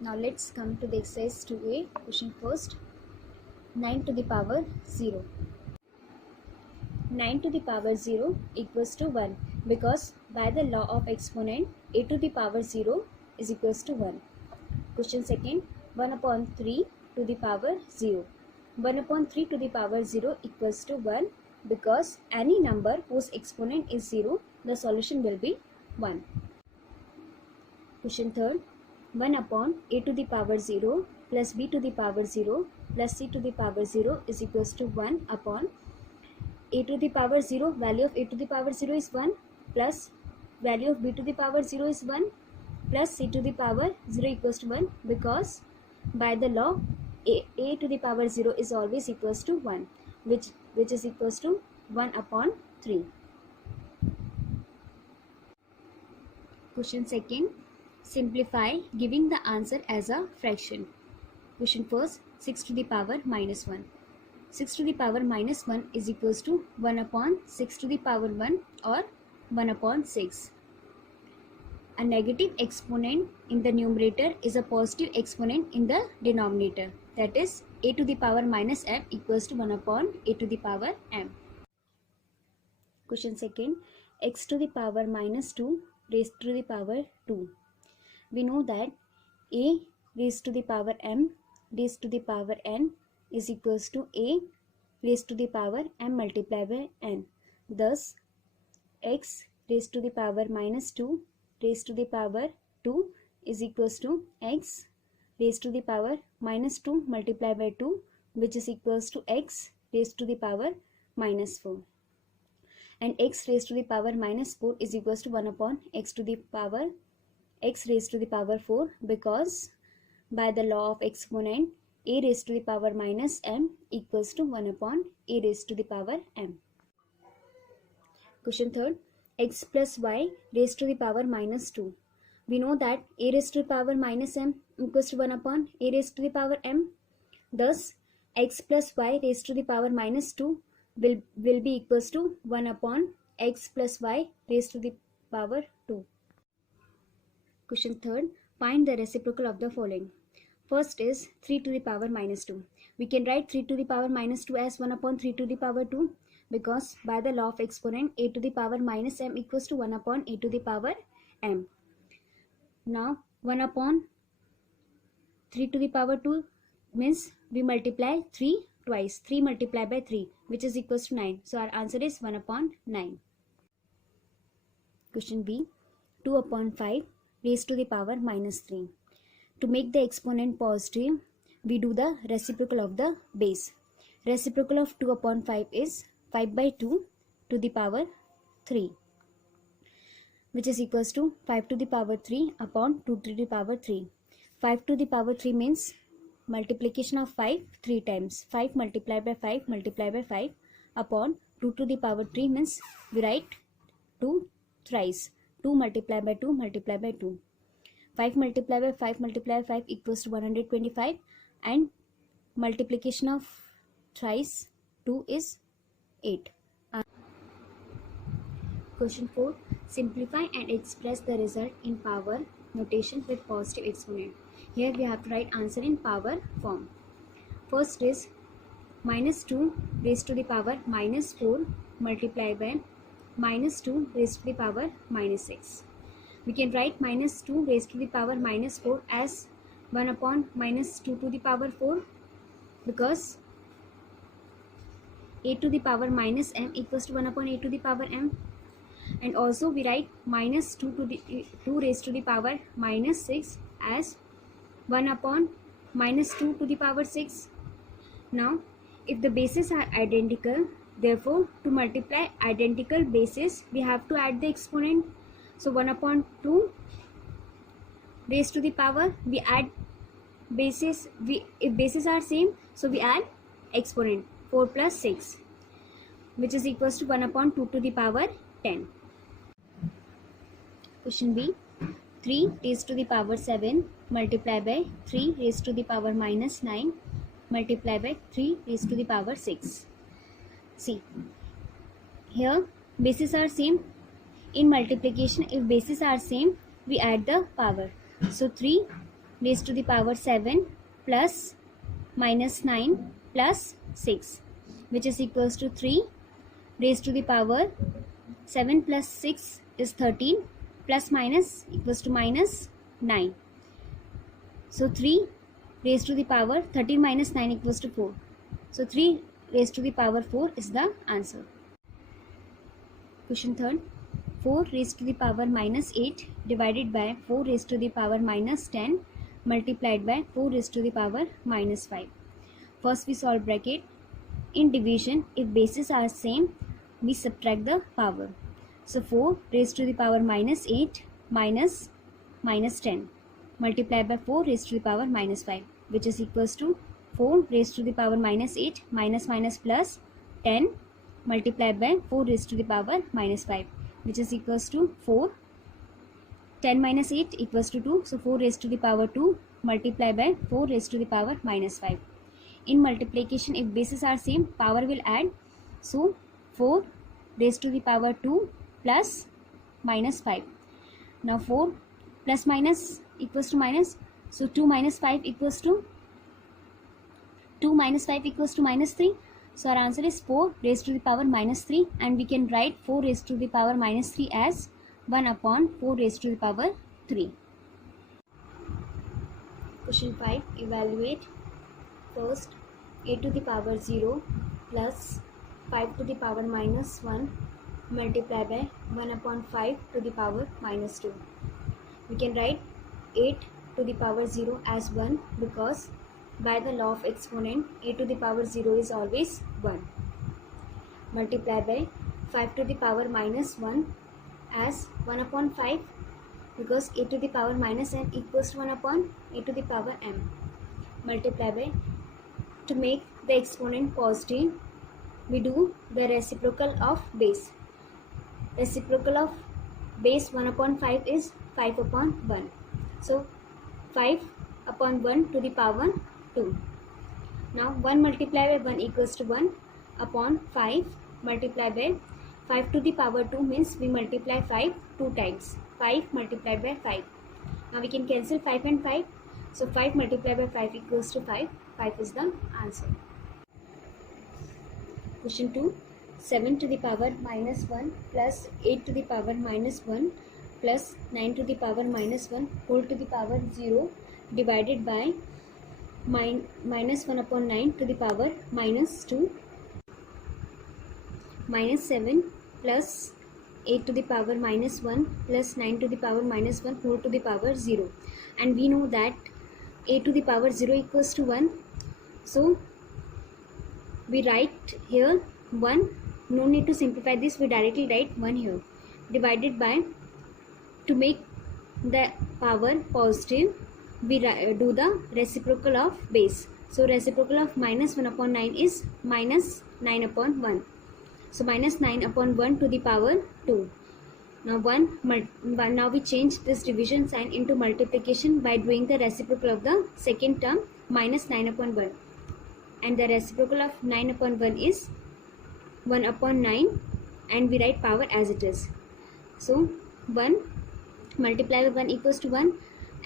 Now let's come to the exercise 2a. Question first. 9 to the power 0. 9 to the power 0 equals to 1 because by the law of exponent a to the power 0 is equals to 1. Question second. 1 upon 3 to the power 0. 1 upon 3 to the power 0 equals to 1 because any number whose exponent is 0, the solution will be 1. Question third. 1 upon a to the power 0 plus b to the power 0 plus c to the power 0 is equals to 1 upon a to the power 0, value of a to the power 0 is 1 plus value of b to the power 0 is 1 plus c to the power 0 equals to 1 because by the law a to the power 0 is always equals to 1 which is equals to 1 upon 3. Question second. Simplify giving the answer as a fraction. Question first. 6 to the power minus 1. 6 to the power minus 1 is equals to 1 upon 6 to the power 1 or 1 upon 6. A negative exponent in the numerator is a positive exponent in the denominator. That is a to the power minus m equals to 1 upon a to the power m. Question second. X to the power minus 2 raised to the power 2. We know that a raised to the power m raised to the power n is equals to a raised to the power m multiplied by n. Thus, x raised to the power minus 2 raised to the power 2 is equals to x raised to the power minus 2 multiplied by 2, which is equals to x raised to the power minus 4. And x raised to the power minus 4 is equals to 1 upon x to the power x raised to the power 4 because by the law of exponent a raised to the power minus m equals to 1 upon a raised to the power m. Question third. X plus y raised to the power minus 2. We know that a raised to the power minus m equals to 1 upon a raised to the power m. Thus, x plus y raised to the power minus 2 will be equals to 1 upon x plus y raised to the power 2. Question third. Find the reciprocal of the following. First is 3 to the power minus 2. We can write 3 to the power minus 2 as 1 upon 3 to the power 2 because by the law of exponent a to the power minus m equals to 1 upon a to the power m. Now 1 upon 3 to the power 2 means we multiply 3 twice. 3 multiplied by 3 which is equals to 9. So our answer is 1 upon 9. Question B. 2 upon 5 raised to the power minus 3. To make the exponent positive, we do the reciprocal of the base. Reciprocal of 2 upon 5 is 5 by 2 to the power 3, which is equals to 5 to the power 3 upon 2 to the power 3. 5 to the power 3 means multiplication of 5 3 times. 5 multiplied by 5 multiplied by 5 upon 2 to the power 3 means we write 2 thrice. 2 multiplied by 2 multiplied by 2. 5 multiplied by 5 multiplied by 5 equals to 125 and multiplication of thrice 2 is 8. Question 4. Simplify and express the result in power notation with positive exponent. Here we have to write answer in power form. First is minus 2 raised to the power minus 4 multiplied by minus 2 raised to the power minus 6. We can write minus 2 raised to the power minus 4 as 1 upon minus 2 to the power 4 because a to the power minus m equals to 1 upon a to the power m. And also we write minus 2 raised to the power minus 6 as 1 upon minus 2 to the power 6. Now, if the bases are identical, therefore, to multiply identical bases, we have to add the exponent. So, 1 upon 2 raised to the power, we add bases. If bases are same, so we add exponent 4 plus 6, which is equals to 1 upon 2 to the power 10. Question B. 3 raised to the power 7 multiplied by 3 raised to the power minus 9 multiplied by 3 raised to the power 6. See, here bases are same. In multiplication, if bases are same, we add the power. So 3 raised to the power 7 plus minus 9 plus 6, which is equals to 3 raised to the power 7 plus 6 is 13, plus minus equals to minus 9. So 3 raised to the power 13 minus 9 equals to 4. So 3 raised to the power 4 is the answer. Question third. 4 raised to the power minus 8 divided by 4 raised to the power minus 10 multiplied by 4 raised to the power minus 5. First we solve bracket. In division, if bases are same, we subtract the power. So 4 raised to the power minus 8 minus 10 multiplied by 4 raised to the power minus 5, which is equals to 4 raised to the power minus 8 minus plus 10 multiplied by 4 raised to the power minus 5, which is equals to 4. 10 minus 8 equals to 2. So 4 raised to the power 2 multiplied by 4 raised to the power minus 5. In multiplication, if bases are same, power will add. So 4 raised to the power 2 plus minus 5. Now 4 plus minus equals to minus. So 2 minus 5 equals to 2 minus 5 equals to minus 3. So our answer is 4 raised to the power minus 3, and we can write 4 raised to the power minus 3 as 1 upon 4 raised to the power 3. Question 5. Evaluate. First, a to the power 0 plus 5 to the power minus 1 multiplied by 1 upon 5 to the power minus 2. We can write 8 to the power 0 as 1 because by the law of exponent, a to the power 0 is always 1. Multiply by 5 to the power minus 1 as 1 upon 5 because a to the power minus n equals to 1 upon a to the power m. Multiply by, to make the exponent positive, we do the reciprocal of base. Reciprocal of base 1 upon 5 is 5 upon 1. So 5 upon 1 to the power 2. Now 1 multiplied by 1 equals to 1 upon 5 multiplied by 5 to the power 2 means we multiply 5 2 times. 5 multiplied by 5. Now we can cancel 5 and 5. So 5 multiplied by 5 equals to 5. 5 is the answer. Question 2. 7 to the power minus 1 plus 8 to the power minus 1 plus 9 to the power minus 1 whole to the power 0 divided by minus 1 upon 9 to the power minus 2 minus 7 plus 8 to the power minus 1 plus 9 to the power minus 1 whole to the power 0. And we know that a to the power 0 equals to 1. So we write here 1. No need to simplify this. We directly write 1 here. Divided by, to make the power positive, we do the reciprocal of base. So reciprocal of minus 1 upon 9 is minus 9 upon 1. So minus 9 upon 1 to the power 2. Now now we change this division sign into multiplication by doing the reciprocal of the second term minus 9 upon 1. And the reciprocal of 9 upon 1 is 1 upon 9, and we write power as it is. So 1 multiplied by 1 equals to 1,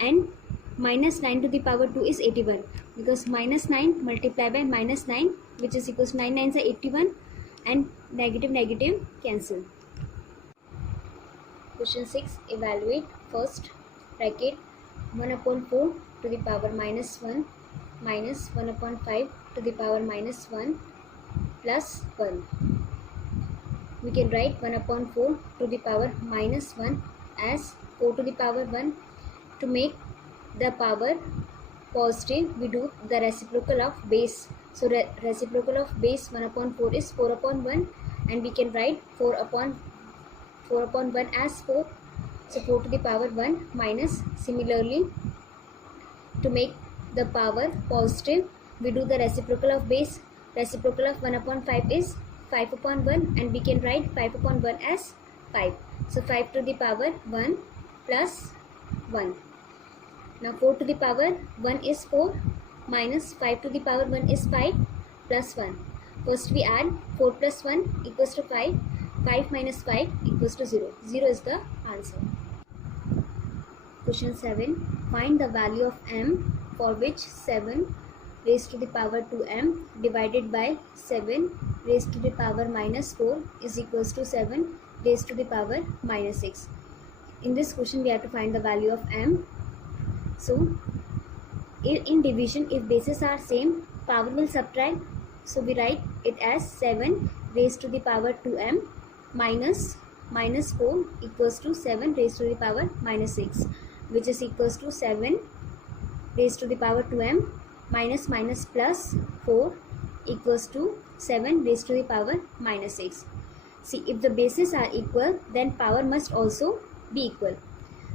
and minus 9 to the power 2 is 81 because minus 9 multiplied by minus 9, which is equals to 9 9s are 81, and negative cancel. Question 6. Evaluate. First, bracket 1 upon 4 to the power minus 1 minus 1 upon 5 to the power minus 1 plus 1. We can write 1 upon 4 to the power minus 1 as 4 to the power 1. To make the power positive, we do the reciprocal of base. So reciprocal of base 1 upon 4 is 4 upon 1, and we can write 4 upon 1 as 4. So 4 to the power 1 minus, similarly, to make the power positive, we do the reciprocal of base. Reciprocal of 1 upon 5 is 5 upon 1, and we can write 5 upon 1 as 5. So 5 to the power 1 plus 1. Now 4 to the power 1 is 4 minus 5 to the power 1 is 5 plus 1. First we add 4 plus 1 equals to 5. 5 minus 5 equals to 0. 0 is the answer. Question 7. find the value of m for which 7 raised to the power 2m divided by 7 raised to the power minus 4 is equals to 7 raised to the power minus 6. In this question we have to find the value of m. So in division, if bases are same, power will subtract. So we write it as 7 raised to the power 2m minus 4 equals to 7 raised to the power minus 6, which is equals to 7 raised to the power 2m minus plus 4 equals to 7 raised to the power minus 6. See, if the bases are equal, then power must also be equal.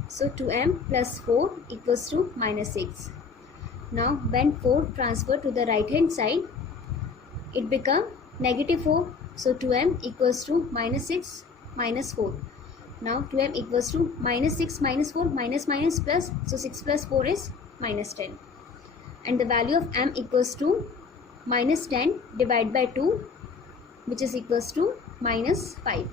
So 2m plus 4 equals to minus 6. Now when 4 transferred to the right hand side, it become negative 4. So 2m equals to minus 6 minus 4. Now 2m equals to minus 6 minus 4 minus plus. So 6 plus 4 is minus 10. And the value of m equals to minus 10 divided by 2, which is equals to minus 5.